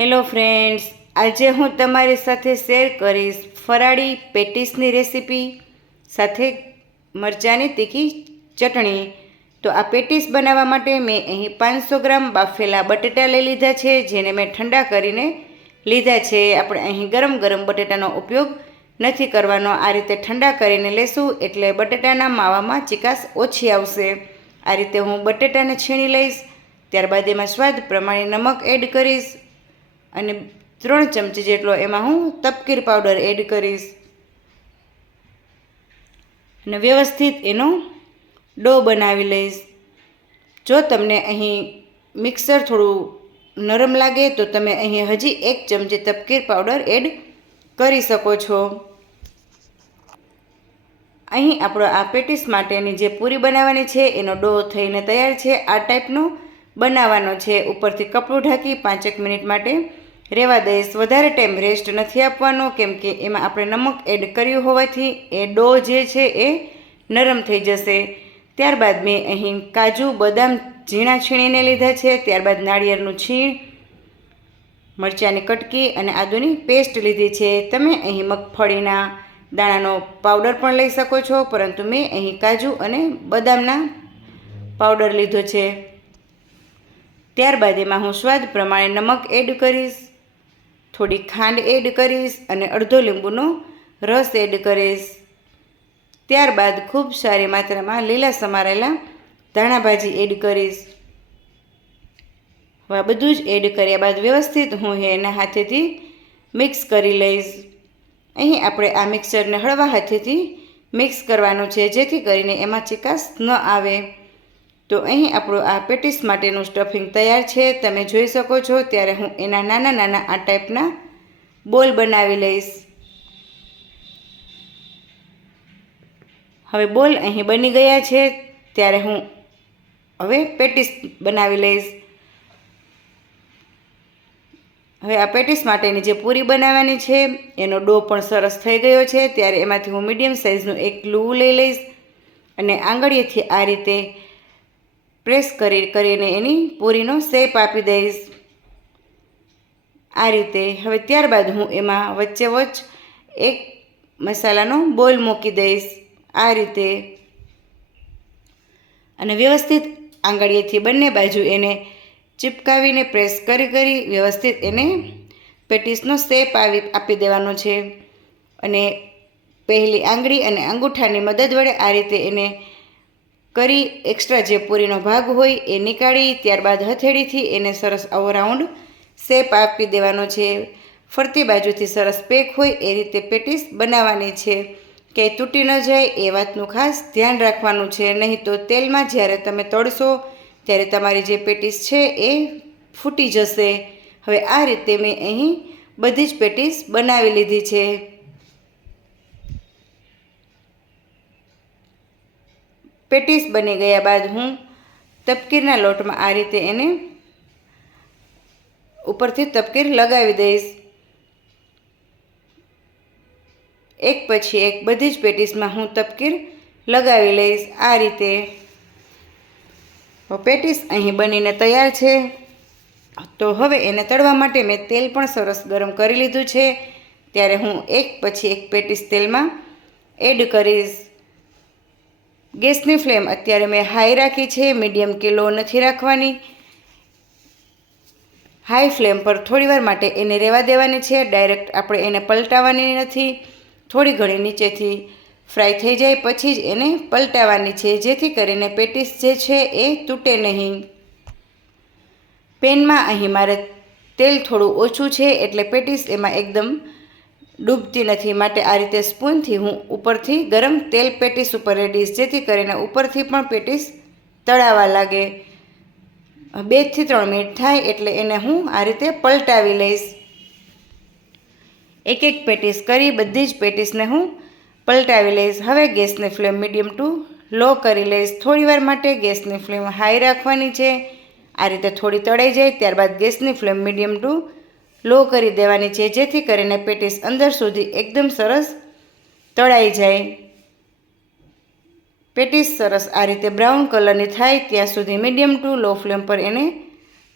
Hello friends, આજે હું તમારી સાથે શેર કરીશ ફરાળી પેટીસની રેસીપી, સાથે મરચાંની તીખી ચટણી. તો આ પેટીસ બનાવવા માટે મેં અહીં પાંચસો ગ્રામ બાફેલા બટેટા લઈ લીધા છે, જેને મેં ઠંડા કરીને લીધા છે. આપણે અહીં ગરમ ગરમ બટેટાનો ઉપયોગ નથી કરવાનો, આ રીતે ઠંડા કરીને લેશું એટલે બટેટાના માવામાં ચિકાસ ઓછી આવશે. આ રીતે હું બટેટાને છીણી લઈશ, ત્યારબાદ એમાં સ્વાદ પ્રમાણે નમક એડ કરીશ. અને ત્રણ ચમચી જેટલો એમાં હું તપકીર પાવડર એડ કરીશ. અને વ્યવસ્થિત એનો ડો બનાવી લઈશ. જો તમને અહીં મિક્સર થોડું નરમ લાગે તો તમે અહીં હજી એક ચમચી તપકીર પાવડર એડ કરી શકો છો. અહીં આપણો આ પેટીસ માટેની જે પૂરી બનાવવાની છે એનો ડો થઈને તૈયાર છે. આ ટાઈપનો બનાવવાનો છે. ઉપરથી કપડું ઢાંકી પાંચેક મિનિટ માટે રહેવા દઈશ. વધારે ટાઈમ રેસ્ટ નથી આપવાનો, કેમ કે એમાં આપણે નમક એડ કર્યું હોવાથી એ ડો જે છે એ નરમ થઈ જશે. ત્યારબાદ મેં અહીં કાજુ, બદામ, ઝીણા છીણીને લીધા છે. ત્યારબાદ નાળિયેરનું છીણ, મરચાંની કટકી અને આદુની પેસ્ટ લીધી છે. તમે અહીં મગફળીના દાણાનો પાવડર પણ લઈ શકો છો, પરંતુ મેં અહીં કાજુ અને બદામના પાવડર લીધો છે. ત્યારબાદ એમાં હું સ્વાદ પ્રમાણે નમક એડ કરીશ. થોડી ખાંડ એડ કરીશ અને અડધો લીંબુનો રસ એડ કરીશ. ત્યારબાદ ખૂબ સારી માત્રામાં લીલા સમારેલા ધાણા ભાજી એડ કરીશ. હવે બધું જ એડ કર્યા બાદ વ્યવસ્થિત હું એના હાથેથી મિક્સ કરી લઈશ. અહીં આપણે આ મિક્સરને હળવા હાથેથી મિક્સ કરવાનું છે, જેથી કરીને એમાં ચિકાસ ન આવે. તો અહીં આપણું આ પેટીસ માટેનું સ્ટફિંગ તૈયાર છે. તમે જોઈ શકો છો, ત્યારે હું એના નાના નાના આ ટાઈપના બોલ બનાવી લઈશ. હવે બોલ અહીં બની ગયા છે, ત્યારે હું હવે પેટીસ બનાવી લઈશ. હવે આ પેટીસ માટેની જે પૂરી બનાવવાની છે, એનો ડો પણ સરસ થઈ ગયો છે, ત્યારે એમાંથી હું મીડિયમ સાઇઝનું એક લૂ લઈ લઈશ. અને આંગળીએથી આ રીતે પ્રેસ કરી, કરીને એની પૂરીનો શેપ આપી દઈશ. આ રીતે હવે ત્યારબાદ હું એમાં વચ્ચે વચ્ચ એક મસાલાનો બોલ મૂકી દઈશ. આ રીતે. અને વ્યવસ્થિત આંગળીએથી બંને બાજુ એને ચિપકાવીને પ્રેસ કરી કરી વ્યવસ્થિત એને પેટીસનો શેપ આવી, આપી દેવાનો છે. અને પહેલી આંગળી અને અંગૂઠાની મદદ વડે આ રીતે એને કરી એક્સ્ટ્રા જે પૂરીનો ભાગ હોય એ નીકાળી, ત્યારબાદ હથેળીથી એને સરસ આવો રાઉન્ડ શેપ આપી દેવાનો છે. ફરતી બાજુથી સરસ પેક હોય એ રીતે પેટીસ બનાવવાની છે. કે તૂટી ન જાય એ વાતનું ખાસ ધ્યાન રાખવાનું છે. નહીં તો તેલમાં જ્યારે તમે તળશો, ત્યારે તમારી જે પેટીસ છે એ ફૂટી જશે. હવે આ રીતે મેં અહીં બધી જ પેટીસ બનાવી લીધી છે. પેટીસ બની ગયા બાદ હું તપકીરના લોટમાં આ રીતે એને ઉપરથી તપકીર લગાવી દઈશ. એક પછી એક બધી જ પેટીસમાં હું તપકીર લગાવી લઈશ. આ રીતે પેટીસ અહીં બનીને તૈયાર છે. તો હવે એને તળવા માટે મેં તેલ પણ સરસ ગરમ કરી લીધું છે. ત્યારે હું એક પછી એક પેટીસ તેલમાં એડ કરીશ. ગેસની ફ્લેમ અત્યારે મેં હાઈ રાખી છે, મીડિયમ કે લો નથી રાખવાની. હાઈ ફ્લેમ પર થોડીવાર માટે એને રહેવા દેવાની છે, ડાયરેક્ટ આપણે એને પલટાવવાની નથી. થોડી ઘણી નીચેથી ફ્રાય થઈ જાય પછી જ એને પલટાવવાની છે, જેથી કરીને પેટીસ જે છે એ તૂટે નહીં. પેનમાં અહીં મારે તેલ થોડું ઓછું છે, એટલે પેટીસ એમાં એકદમ ડૂબતી નથી. માટે આ રીતે સ્પૂનથી હું ઉપરથી ગરમ તેલ પેટીસ ઉપર રેડીશ, જેથી કરીને ઉપરથી પણ પેટીસ તળાવા લાગે. બેથી ત્રણ મિનિટ થાય એટલે એને હું આ રીતે પલટાવી લઈશ. એક એક પેટીસ કરી બધી જ પેટીસને હું પલટાવી લઈશ. હવે ગેસની ફ્લેમ મીડિયમ ટુ લો કરી લઈશ. થોડીવાર માટે ગેસની ફ્લેમ હાઈ રાખવાની છે. આ રીતે થોડી તળાઈ જાય, ત્યારબાદ ગેસની ફ્લેમ મીડિયમ ટુ લો કરી દેવાની છે, જેથી કરીને પેટીસ અંદર સુધી એકદમ સરસ તળાઈ જાય. પેટીસ સરસ આ રીતે બ્રાઉન કલરની થાય ત્યાં સુધી મીડિયમ ટુ લો ફ્લેમ પર એને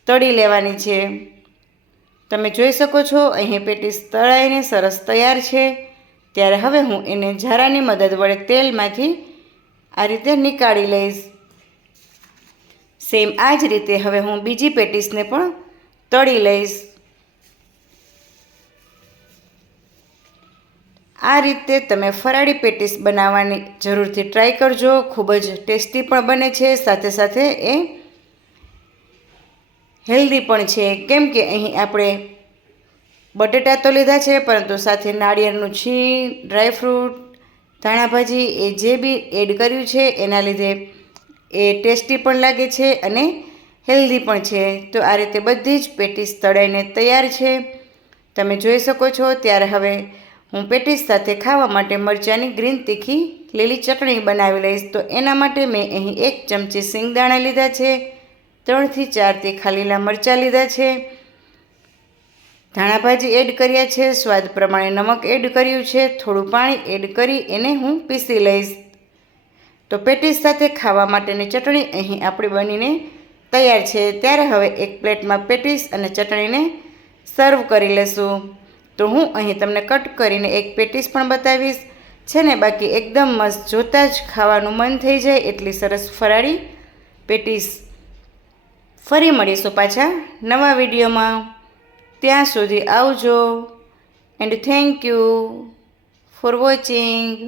તળી લેવાની છે. તમે જોઈ શકો છો, અહીં પેટીસ તળાઈને સરસ તૈયાર છે. ત્યારે હવે હું એને ઝારાની મદદ વડે તેલમાંથી આ રીતે નીકાળી લઈશ. સેમ આ જ રીતે હવે હું બીજી પેટીસને પણ તળી લઈશ. આ રીતે તમે ફરાળી પેટીસ બનાવવાની જરૂરથી ટ્રાય કરજો. ખૂબ જ ટેસ્ટી પણ બને છે, સાથે સાથે એ હેલ્ધી પણ છે. કેમ કે અહીં આપણે બટેટા તો લીધા છે, પરંતુ સાથે નાળિયેરનું છીણ ડ્રાયફ્રૂટ ધાણાભાજી એ જે બી એડ કર્યું છે, એના લીધે એ ટેસ્ટી પણ લાગે છે અને હેલ્ધી પણ છે. તો આ રીતે બધી જ પેટીસ તળાઈને તૈયાર છે. તમે જોઈ શકો છો, ત્યારે હવે હું પેટીસ સાથે ખાવા માટે મરચાંની ગ્રીન તીખી લીલી ચટણી બનાવી લઈશ, તો એના માટે મેં અહીં એક ચમચી સિંગદાણા લીધા છે, ત્રણથી ચાર તીખા લીલા મરચાં લીધા છે. ધાણાભાજી એડ કર્યા છે, સ્વાદ પ્રમાણે નમક એડ કર્યું છે, થોડું પાણી એડ કરી એને હું પીસી લઈશ. તો પેટીસ સાથે ખાવા માટેની ચટણી અહીં આપણી બનીને તૈયાર છે, ત્યારે હવે એક પ્લેટમાં પેટીસ અને ચટણીને સર્વ કરી લેશું. તો હું અહીં તમને કટ કરીને એક પેટીસ પણ બતાવીશ. છે ને, બાકી એકદમ મસ્ત જોતાં જ ખાવાનું મન થઈ જાય એટલી સરસ ફરાળી પેટીસ. ફરી મળીશું પાછા નવા વિડીયોમાં. ત્યાં સુધી આવજો. And thank you for watching